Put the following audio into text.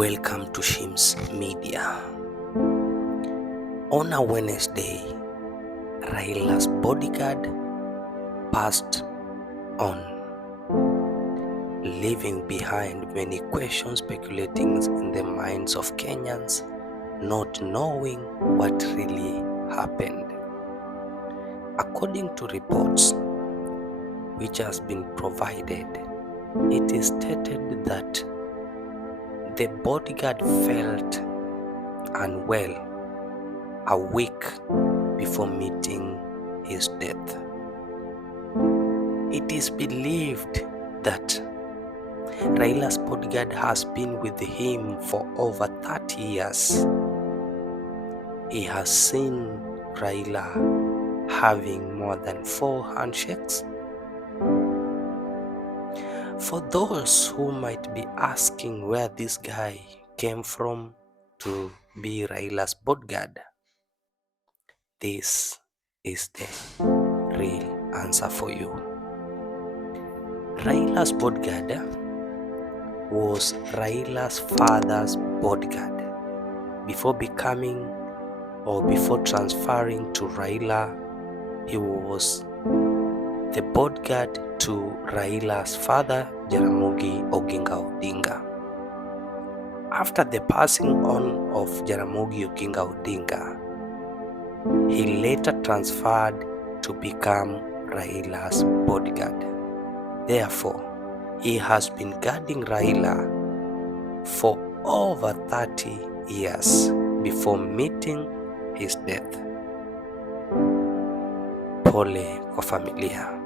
Welcome to Shims Media. On a Wednesday, Raila's bodyguard passed on, leaving behind many questions speculating in the minds of Kenyans, not knowing what really happened. According to reports which has been provided, it is stated that the bodyguard felt unwell a week before meeting his death. It is believed that Raila's bodyguard has been with him for over 30 years. He has seen Raila having more than 4 handshakes. For those who might be asking where this guy came from to be Raila's bodyguard, this is the real answer for you. Raila's bodyguard was Raila's father's bodyguard. Before transferring to Raila, he was the bodyguard to Raila's father, Jaramogi Oginga Odinga. After the passing on of Jaramogi Oginga Odinga, he later transferred to become Raila's bodyguard. Therefore, he has been guarding Raila for over 30 years before meeting his death. Pole kwa familia.